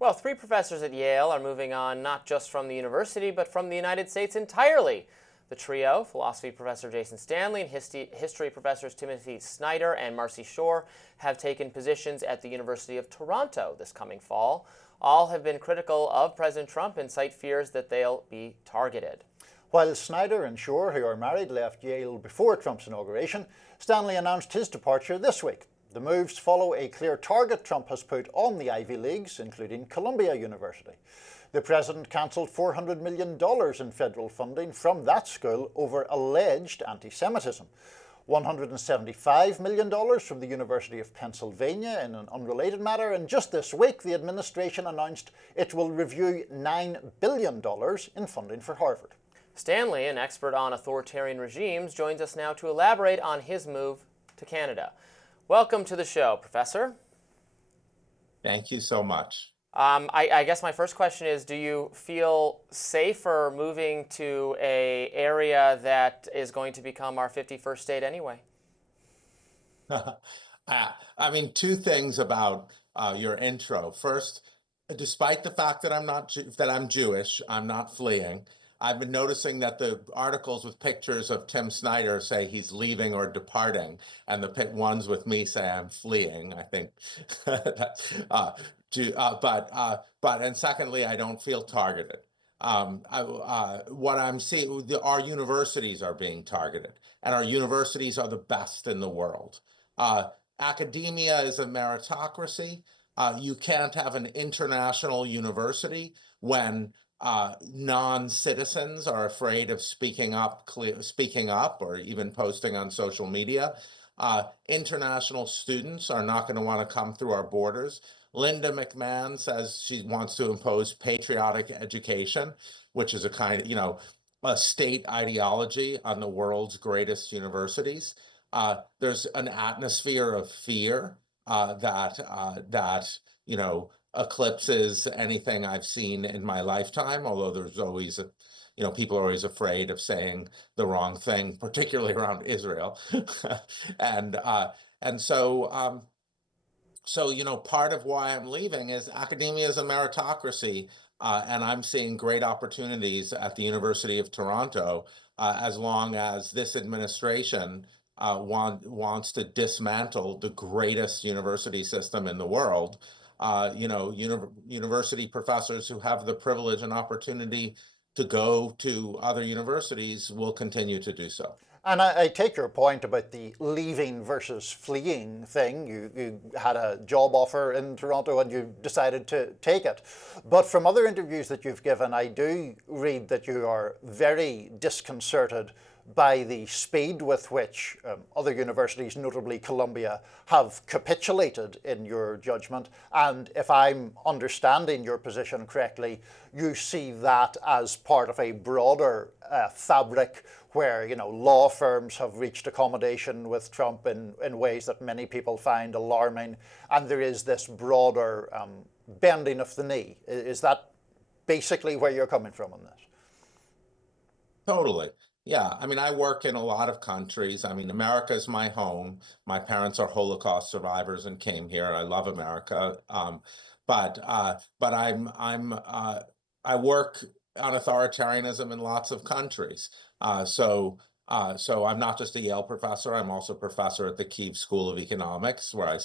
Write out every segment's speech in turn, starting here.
Well, three professors at Yale are moving on not just from the university, but from the United States entirely. The trio, philosophy professor Jason Stanley and history professors Timothy Snyder and Marcy Shore, have taken positions at the University of Toronto this coming fall. All have been critical of President Trump and cite fears that they'll be targeted. While Snyder and Shore, who are married, left Yale before Trump's inauguration, Stanley announced his departure this week. The moves follow a clear target Trump has put on the Ivy Leagues, including Columbia University. The president cancelled $400 million in federal funding from that school over alleged anti-Semitism. $175 million from the University of Pennsylvania in an unrelated matter, and just this week the administration announced it will review $9 billion in funding for Harvard. Stanley, an expert on authoritarian regimes, joins us now to elaborate on his move to Canada. Welcome to the show, Professor. Thank you so much. I guess my first question is, do you feel safer moving to an area that is going to become our 51st state anyway? I mean, two things about your intro. First, despite the fact that I'm Jewish, I'm not fleeing. I've been noticing that the articles with pictures of Tim Snyder say he's leaving or departing, and the ones with me say I'm fleeing. I think and secondly, I don't feel targeted. What I'm seeing, our universities are being targeted, and our universities are the best in the world. Academia is a meritocracy. You can't have an international university when non-citizens are afraid of speaking up or even posting on social media. International students are not going to want to come through our borders. Linda McMahon says she wants to impose patriotic education, which is a kind of, a state ideology on the world's greatest universities. There's an atmosphere of fear that eclipses anything I've seen in my lifetime, although there's always people are always afraid of saying the wrong thing, particularly around Israel. So part of why I'm leaving is academia is a meritocracy, and I'm seeing great opportunities at the University of Toronto, as long as this administration wants to dismantle the greatest university system in the world. University professors who have the privilege and opportunity to go to other universities will continue to do so. And I take your point about the leaving versus fleeing thing. You had a job offer in Toronto and you decided to take it. But from other interviews that you've given, I do read that you are very disconcerted by the speed with which other universities, notably Columbia, have capitulated in your judgment. And if I'm understanding your position correctly, you see that as part of a broader fabric where, law firms have reached accommodation with Trump in ways that many people find alarming. And there is this broader bending of the knee. Is that basically where you're coming from on this? Totally. Yeah, I mean, I work in a lot of countries. I mean, America is my home. My parents are Holocaust survivors and came here. I love America, but I work on authoritarianism in lots of countries. So I'm not just a Yale professor. I'm also a professor at the Kiev School of Economics, where I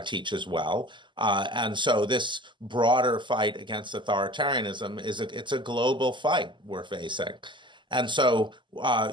teach as well. And so this broader fight against authoritarianism it's a global fight we're facing. And so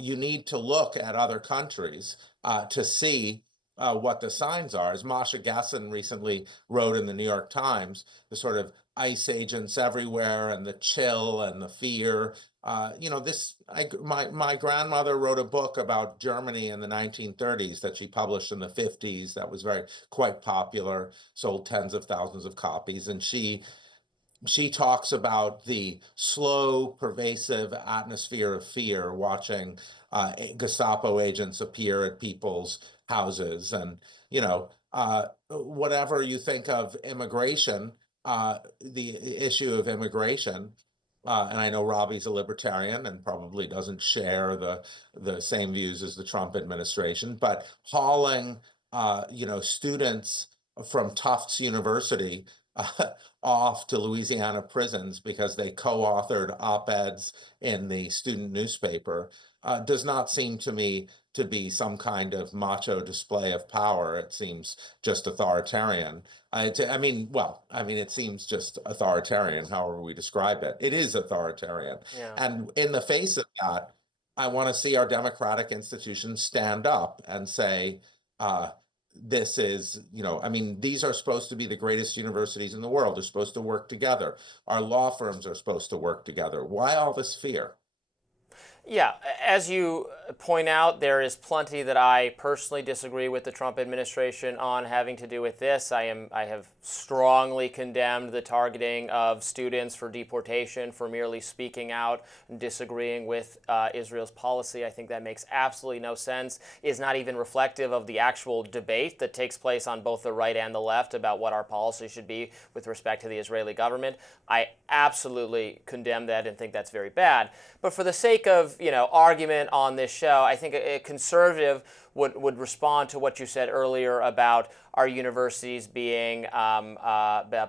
you need to look at other countries to see what the signs are. As Masha Gessen recently wrote in the New York Times, the sort of ICE agents everywhere and the chill and the fear. My grandmother wrote a book about Germany in the 1930s that she published in the 50s that was quite popular, sold tens of thousands of copies. And she talks about the slow, pervasive atmosphere of fear, watching Gestapo agents appear at people's houses. And, whatever you think of immigration, the issue of immigration, and I know Robbie's a libertarian and probably doesn't share the same views as the Trump administration, but hauling, students from Tufts University off to Louisiana prisons because they co-authored op-eds in the student newspaper does not seem to me to be some kind of macho display of power. It seems just authoritarian. It seems just authoritarian, however we describe it. It is authoritarian. Yeah. And in the face of that, I want to see our democratic institutions stand up and say, this is, these are supposed to be the greatest universities in the world. They're supposed to work together. Our law firms are supposed to work together. Why all this fear? Yeah, as you point out, there is plenty that I personally disagree with the Trump administration on having to do with this. I have strongly condemned the targeting of students for deportation for merely speaking out and disagreeing with Israel's policy. I think that makes absolutely no sense, is not even reflective of the actual debate that takes place on both the right and the left about what our policy should be with respect to the Israeli government. I absolutely condemn that and think that's very bad. But for the sake of argument on this show, I think a conservative would respond to what you said earlier about our universities being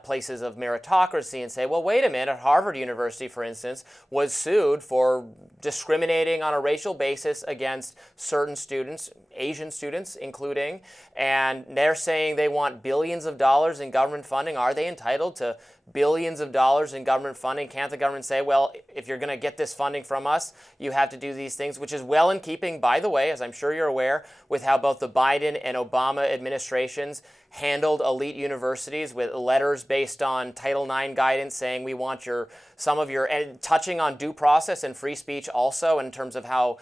places of meritocracy and say, well, wait a minute, Harvard University, for instance, was sued for discriminating on a racial basis against certain students, Asian students including, and they're saying they want billions of dollars in government funding. Are they entitled to billions of dollars in government funding? Can't the government say, well, if you're going to get this funding from us, you have to do these things, which is well in keeping, by the way, as I'm sure you're aware, with how both the Biden and Obama administrations handled elite universities with letters based on Title IX guidance saying we want some of your, and touching on due process and free speech also in terms of how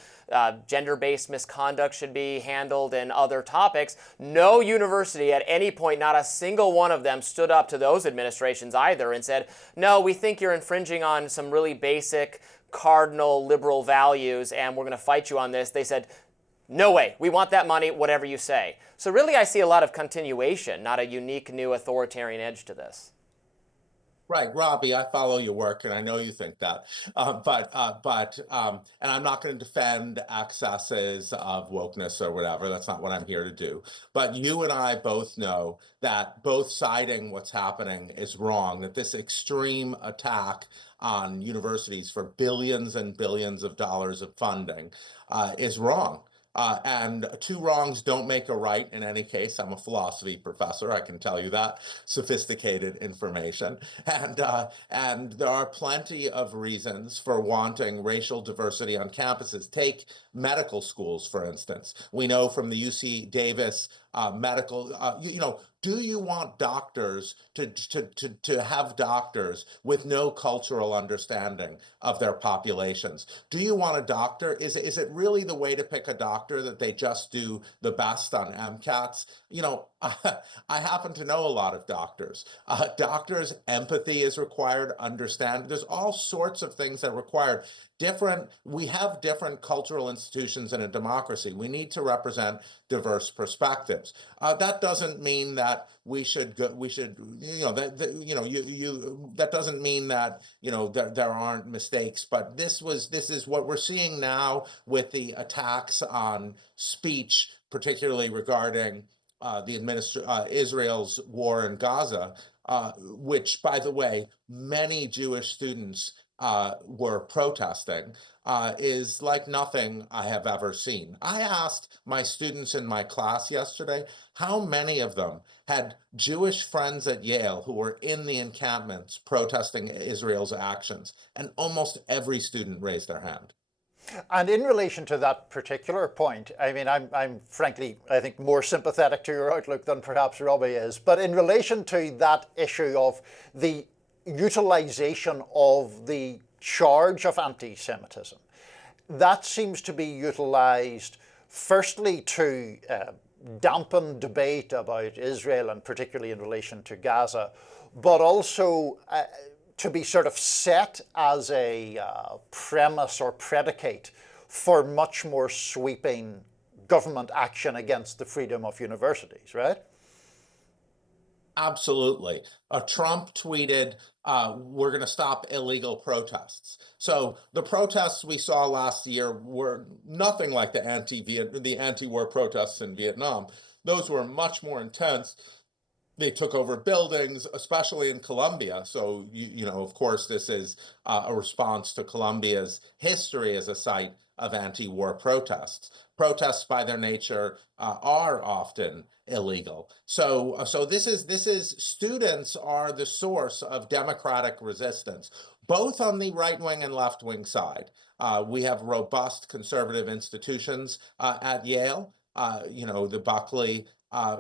gender-based misconduct should be handled and other topics. No university at any point, not a single one of them, stood up to those administrations either and said, no, we think you're infringing on some really basic cardinal liberal values and we're going to fight you on this. They said, no way, we want that money, whatever you say. So really I see a lot of continuation, not a unique new authoritarian edge to this. Right, Robbie, I follow your work, and I know you think that. And I'm not going to defend excesses of wokeness or whatever. That's not what I'm here to do. But you and I both know that both siding what's happening is wrong, that this extreme attack on universities for billions and billions of dollars of funding is wrong. And two wrongs don't make a right in any case. I'm a philosophy professor, I can tell you that. Sophisticated information. And there are plenty of reasons for wanting racial diversity on campuses. Take medical schools, for instance. We know from the UC Davis medical, do you want doctors to have doctors with no cultural understanding of their populations? Do you want a doctor? Is it really the way to pick a doctor that they just do the best on MCATs? I happen to know a lot of doctors. Doctors, empathy is required, understand. There's all sorts of things that are required. We have different cultural institutions in a democracy. We need to represent diverse perspectives. That doesn't mean that that doesn't mean that, there aren't mistakes, but this is what we're seeing now with the attacks on speech, particularly regarding Israel's war in Gaza, which, by the way, many Jewish students were protesting, is like nothing I have ever seen. I asked my students in my class yesterday how many of them had Jewish friends at Yale who were in the encampments protesting Israel's actions, and almost every student raised their hand. And in relation to that particular point, I'm frankly, I think, more sympathetic to your outlook than perhaps Robbie is. But in relation to that issue of the utilization of the charge of anti-Semitism, that seems to be utilized firstly to dampen debate about Israel, and particularly in relation to Gaza, but also to be sort of set as a premise or predicate for much more sweeping government action against the freedom of universities, right? Absolutely. Trump tweeted, we're going to stop illegal protests. So the protests we saw last year were nothing like the anti-war protests in Vietnam. Those were much more intense. They took over buildings, especially in Colombia. So, of course, this is a response to Colombia's history as a site of anti-war protests. Protests, by their nature, are often illegal. So this is students are the source of democratic resistance, both on the right-wing and left-wing side. We have robust conservative institutions at Yale. The Buckley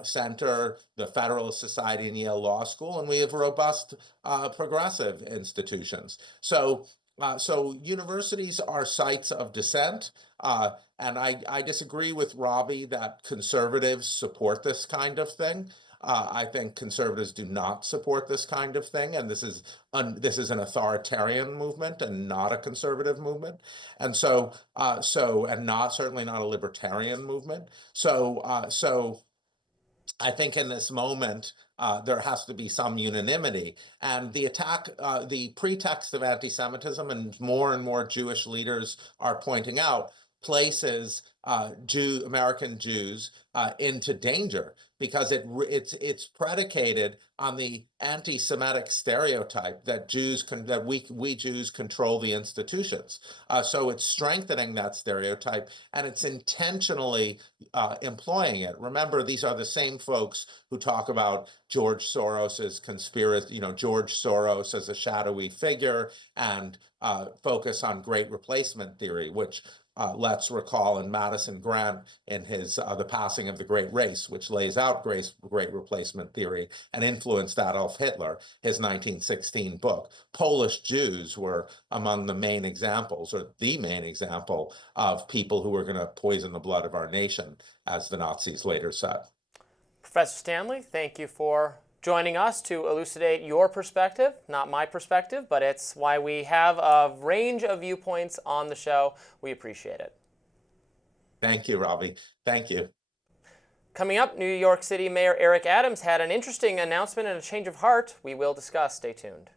Center, the Federalist Society, and Yale Law School, and we have robust progressive institutions. So universities are sites of dissent, and I disagree with Robbie that conservatives support this kind of thing. I think conservatives do not support this kind of thing, and this is an authoritarian movement and not a conservative movement, and and not certainly not a libertarian movement. So I think in this moment, there has to be some unanimity. And the pretext of anti-Semitism, and more Jewish leaders are pointing out, places American Jews into danger, because it's predicated on the anti-Semitic stereotype that we Jews control the institutions. So it's strengthening that stereotype, and it's intentionally employing it. Remember, these are the same folks who talk about George Soros's conspiracy, George Soros as a shadowy figure, and focus on great replacement theory, which let's recall in Madison Grant in his The Passing of the Great Race, which lays out great replacement theory and influenced Adolf Hitler, his 1916 book. Polish Jews were among the main examples, or the main example, of people who were going to poison the blood of our nation, as the Nazis later said. Professor Stanley, thank you for joining us to elucidate your perspective, not my perspective, but it's why we have a range of viewpoints on the show. We appreciate it. Thank you, Robbie. Thank you. Coming up, New York City Mayor Eric Adams had an interesting announcement and a change of heart we will discuss. Stay tuned.